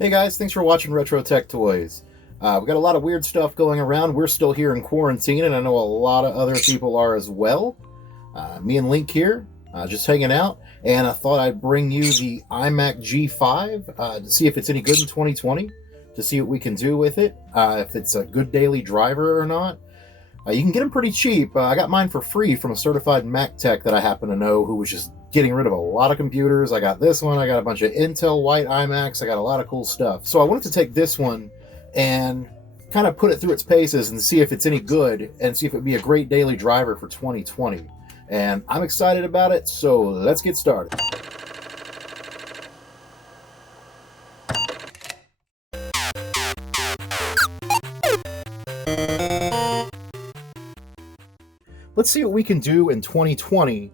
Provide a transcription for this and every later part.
Hey guys, thanks for watching Retro Tech Toys. We got a lot of weird stuff going around. We're still here in quarantine, and I know a lot of other people are as well. Me and Link here, just hanging out, and I thought I'd bring you the iMac G5 to see if it's any good in 2020, to see what we can do with it, if it's a good daily driver or not. You can get them pretty cheap. I got mine for free from a certified Mac tech that I happen to know who was just getting rid of a lot of computers. I got this one. I got a bunch of Intel White iMacs. I got a lot of cool stuff. So I wanted to take this one and kind of put it through its paces and see if it's any good and see if it'd be a great daily driver for 2020. And I'm excited about it, so let's get started. Let's see what we can do in 2020,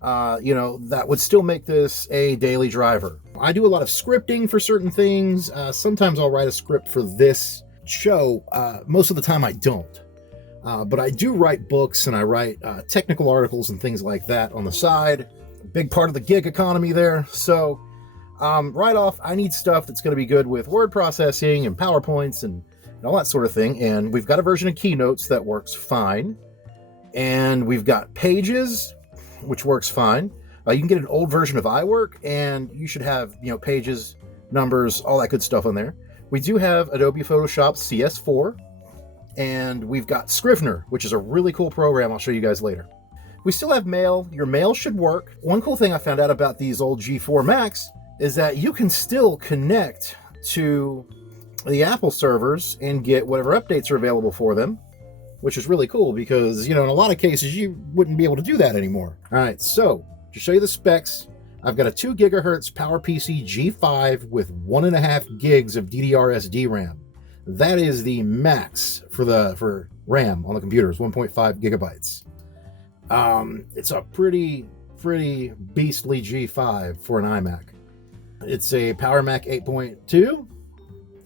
that would still make this a daily driver. I do a lot of scripting for certain things. Sometimes I'll write a script for this show. Most of the time I don't. But I do write books and I write technical articles and things like that on the side. A big part of the gig economy there. So right off, I need stuff that's going to be good with word processing and PowerPoints and all that sort of thing. And we've got a version of Keynotes that works fine. And we've got Pages, which works fine. You can get an old version of iWork, and you should have, pages, numbers, all that good stuff on there. We do have Adobe Photoshop CS4, and we've got Scrivener, which is a really cool program I'll show you guys later. We still have mail. Your mail should work. One cool thing I found out about these old G4 Macs is that you can still connect to the Apple servers and get whatever updates are available for them, which is really cool because, in a lot of cases, you wouldn't be able to do that anymore. All right, so to show you the specs, I've got a 2 gigahertz PowerPC G5 with 1.5 gigs of DDR-SD RAM. That is the max for RAM on the computer, is 1.5 gigabytes. It's a pretty beastly G5 for an iMac. It's a PowerMac 8.2.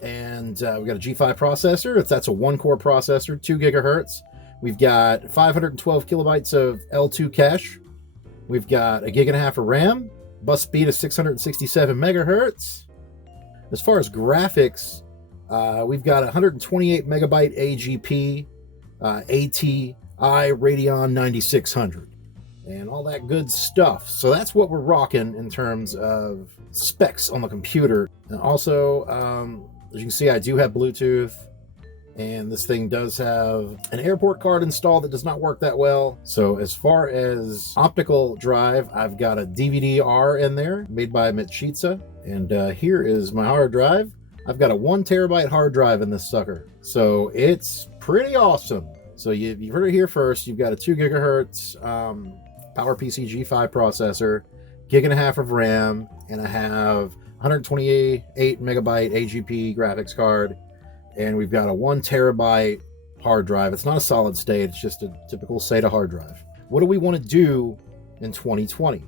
And we've got a G5 processor. That's a 1-core processor, 2 gigahertz. We've got 512 kilobytes of L2 cache. We've got 1.5 gigs of RAM. Bus speed is 667 megahertz. As far as graphics, we've got 128 megabyte AGP ATI Radeon 9600 and all that good stuff. So that's what we're rocking in terms of specs on the computer. And also, as you can see, I do have Bluetooth, and this thing does have an airport card installed that does not work that well. So as far as optical drive, I've got a DVD-R in there made by Mitchitsa, and here is my hard drive. I've got a 1 terabyte hard drive in this sucker, so it's pretty awesome. So you've heard it here first. You've got a 2 gigahertz PowerPC G5 processor, 1.5 gigs of RAM, and I have 128 megabyte AGP graphics card, and we've got a 1 terabyte hard drive. It's not a solid state, it's just a typical SATA hard drive. What do we want to do in 2020?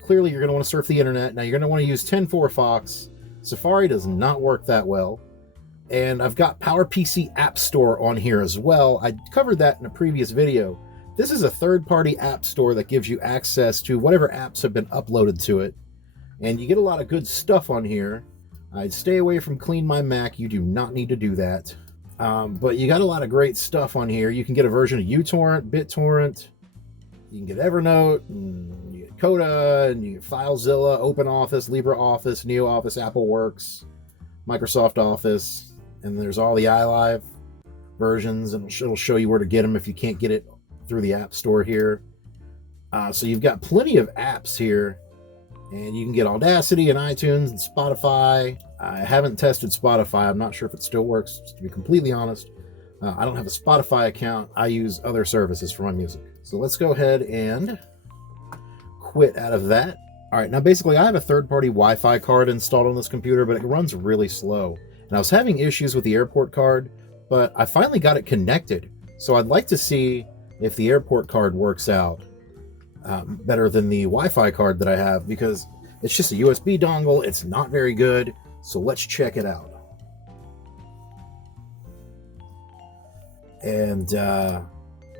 Clearly you're going to want to surf the internet. Now you're going to want to use 10.4 Fox. Safari does not work that well. And I've got PowerPC App Store on here as well. I covered that in a previous video. This is a third-party app store that gives you access to whatever apps have been uploaded to it. And you get a lot of good stuff on here. I'd stay away from Clean My Mac. You do not need to do that. But you got a lot of great stuff on here. You can get a version of uTorrent, BitTorrent. You can get Evernote, and you get Coda, and you get FileZilla, OpenOffice, LibreOffice, NeoOffice, AppleWorks, Microsoft Office. And there's all the iLive versions, and it'll show you where to get them if you can't get it through the App Store here. So you've got plenty of apps here. And you can get Audacity and iTunes and Spotify. I haven't tested Spotify. I'm not sure if it still works, to be completely honest. I don't have a Spotify account. I use other services for my music. So let's go ahead and quit out of that. All right, now basically I have a third-party Wi-Fi card installed on this computer, but it runs really slow. And I was having issues with the airport card, but I finally got it connected. So I'd like to see if the airport card works out better than the Wi-Fi card that I have, because it's just a USB dongle. It's not very good. So let's check it out. And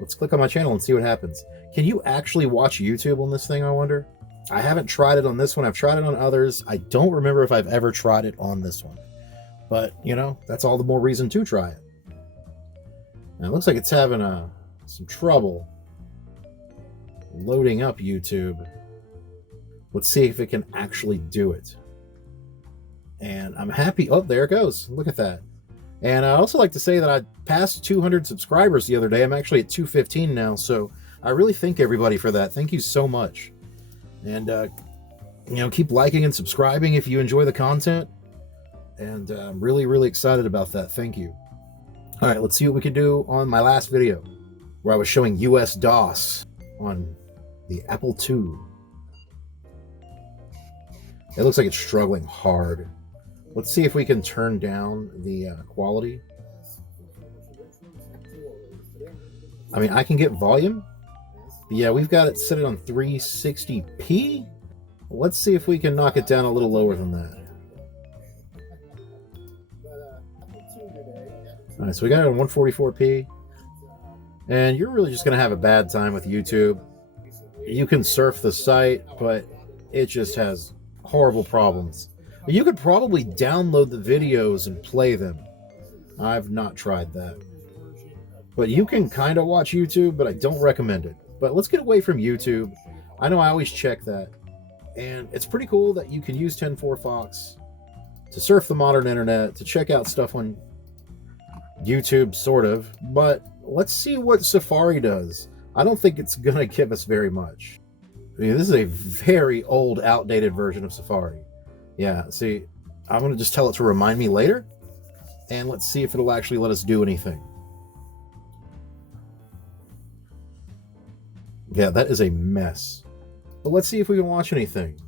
let's click on my channel and see what happens. Can you actually watch YouTube on this thing, I wonder? I haven't tried it on this one. I've tried it on others. I don't remember if I've ever tried it on this one. But, you know, that's all the more reason to try it. Now, it looks like it's having some trouble loading up YouTube. Let's see if it can actually do it. And I'm happy. Oh, there it goes. Look at that. And I'd also like to say that I passed 200 subscribers the other day. I'm actually at 215 now. So I really thank everybody for that. Thank you so much. And, you know, keep liking and subscribing if you enjoy the content. And I'm really, really excited about that. Thank you. All right, let's see what we can do on my last video where I was showing US DOS on the Apple II. It looks like it's struggling hard. Let's see if we can turn down the quality. I mean, I can get volume. But yeah, we've got it set on 360p. Let's see if we can knock it down a little lower than that. All right, so we got it on 144p. And you're really just going to have a bad time with YouTube. You can surf the site, but it just has horrible problems. You could probably download the videos and play them. I've not tried that. But you can kind of watch YouTube, but I don't recommend it. But let's get away from YouTube. I know I always check that. And it's pretty cool that you can use 10.4 Fox to surf the modern internet, to check out stuff on YouTube, sort of. But let's see what Safari does. I don't think it's going to give us very much. I mean, this is a very old, outdated version of Safari. Yeah, see, I'm going to just tell it to remind me later. And let's see if it'll actually let us do anything. Yeah, that is a mess. But let's see if we can watch anything.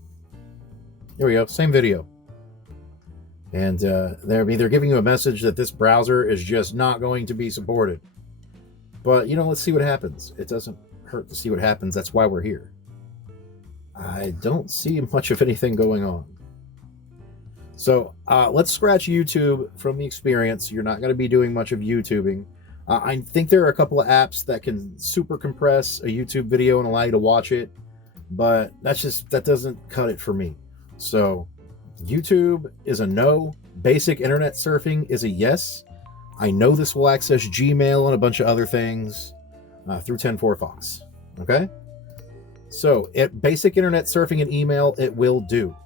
Here we go, same video. And they're either giving you a message that this browser is just not going to be supported. But, you know, let's see what happens. It doesn't hurt to see what happens. That's why we're here. I don't see much of anything going on. So let's scratch YouTube from the experience. You're not going to be doing much of YouTubing. I think there are a couple of apps that can super compress a YouTube video and allow you to watch it. But that doesn't cut it for me. So YouTube is a no. Basic internet surfing is a yes. I know this will access Gmail and a bunch of other things through 10.4 Fox. Okay? So basic internet surfing and email, it will do.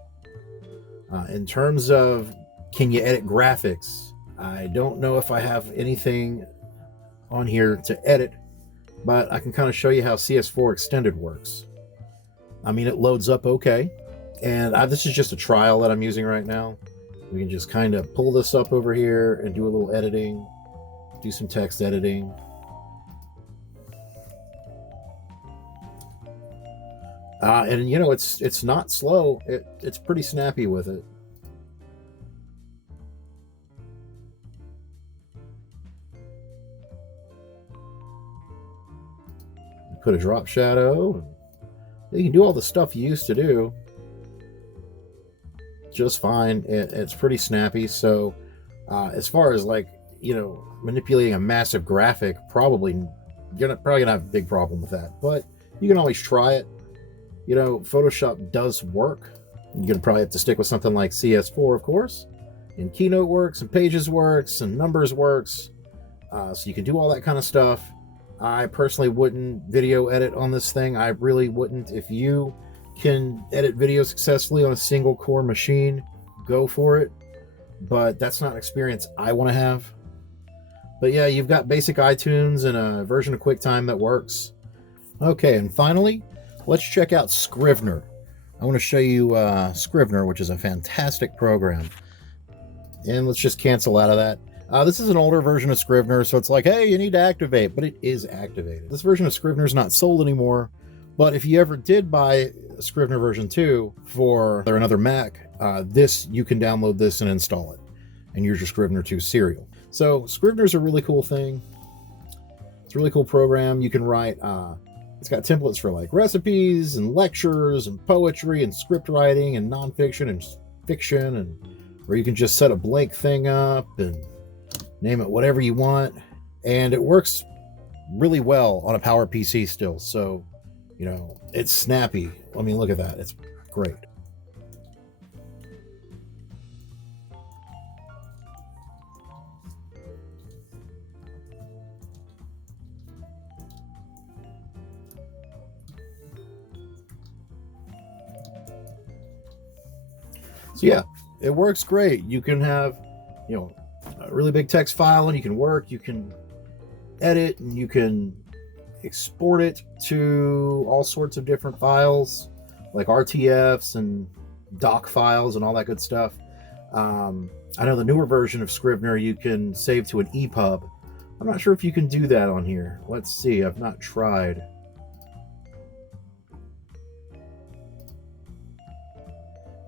In terms of can you edit graphics, I don't know if I have anything on here to edit, but I can kind of show you how CS4 Extended works. I mean, it loads up okay. And this is just a trial that I'm using right now. We can just kind of pull this up over here and do a little editing, do some text editing. And you know, it's not slow. It's pretty snappy with it. Put a drop shadow. You can do all the stuff you used to do just fine. It's pretty snappy. So as far as, like, you know, manipulating a massive graphic, probably gonna have a big problem with that. But you can always try it. You know, Photoshop does work. You're gonna probably have to stick with something like CS4, of course. And Keynote works, and Pages works, and Numbers works. So you can do all that kind of stuff. I personally wouldn't video edit on this thing. I really wouldn't. If you can edit video successfully on a single core machine, go for it. But that's not an experience I want to have. But yeah, you've got basic iTunes and a version of QuickTime that works. Okay, and finally, let's check out Scrivener. I want to show you Scrivener, which is a fantastic program. And let's just cancel out of that. This is an older version of Scrivener, so it's like, hey, you need to activate, but it is activated. This version of Scrivener is not sold anymore, but if you ever did buy Scrivener version 2 for another Mac, you can download this and install it and use your Scrivener 2 serial. So Scrivener is a really cool thing. It's a really cool program. You can write, it's got templates for like recipes and lectures and poetry and script writing and nonfiction and fiction, and or you can just set a blank thing up and name it whatever you want. And it works really well on a Power PC still. So, You know, it's snappy. I mean, look at that. It's great. So yeah, it works great. You can have, you know, a really big text file and you can work, you can edit, and you can export it to all sorts of different files like RTFs and doc files and all that good stuff. I know the newer version of Scrivener you can save to an EPUB. I'm not sure if you can do that on here. Let's see, I've not tried.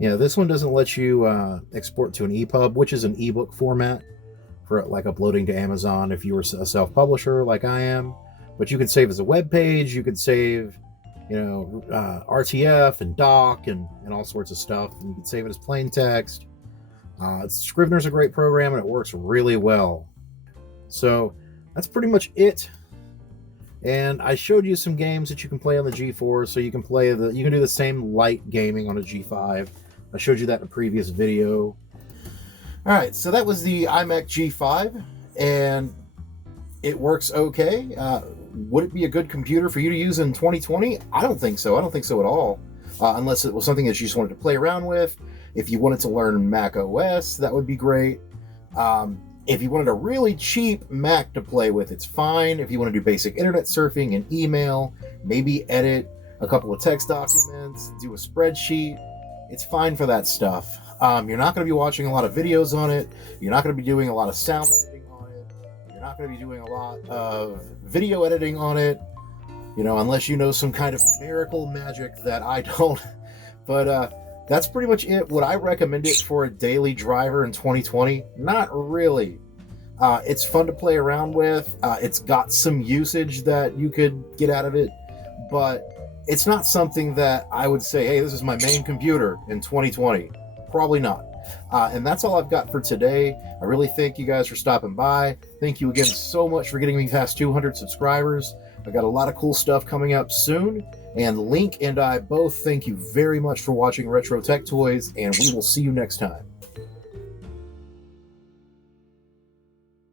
Yeah, this one doesn't let you export to an EPUB, which is an ebook format for like uploading to Amazon if you were a self-publisher like I am. But you can save as a web page. You can save, you know, RTF and doc and all sorts of stuff. And you can save it as plain text. Scrivener's a great program and it works really well. So that's pretty much it. And I showed you some games that you can play on the G4, so you can do the same light gaming on a G5. I showed you that in a previous video. All right, so that was the iMac G5, and it works okay. Would it be a good computer for you to use in 2020? I don't think so. I don't think so at all, unless it was something that you just wanted to play around with. If you wanted to learn Mac OS, that would be great. If you wanted a really cheap Mac to play with, it's fine. If you want to do basic internet surfing and email, maybe edit a couple of text documents, do a spreadsheet, it's fine for that stuff. You're not going to be watching a lot of videos on it. You're not going to be doing a lot of sound editing on it. You're not going to be doing a lot of video editing on it, you know, unless you know some kind of miracle magic that I don't. But that's pretty much it. Would I recommend it for a daily driver in 2020? Not really. It's fun to play around with. It's got some usage that you could get out of it, but it's not something that I would say, hey, this is my main computer in 2020. Probably not. And that's all I've got for today. I really thank you guys for stopping by. Thank you again so much for getting me past 200 subscribers. I got a lot of cool stuff coming up soon. And Link and I both thank you very much for watching Retro Tech Toys, and we will see you next time.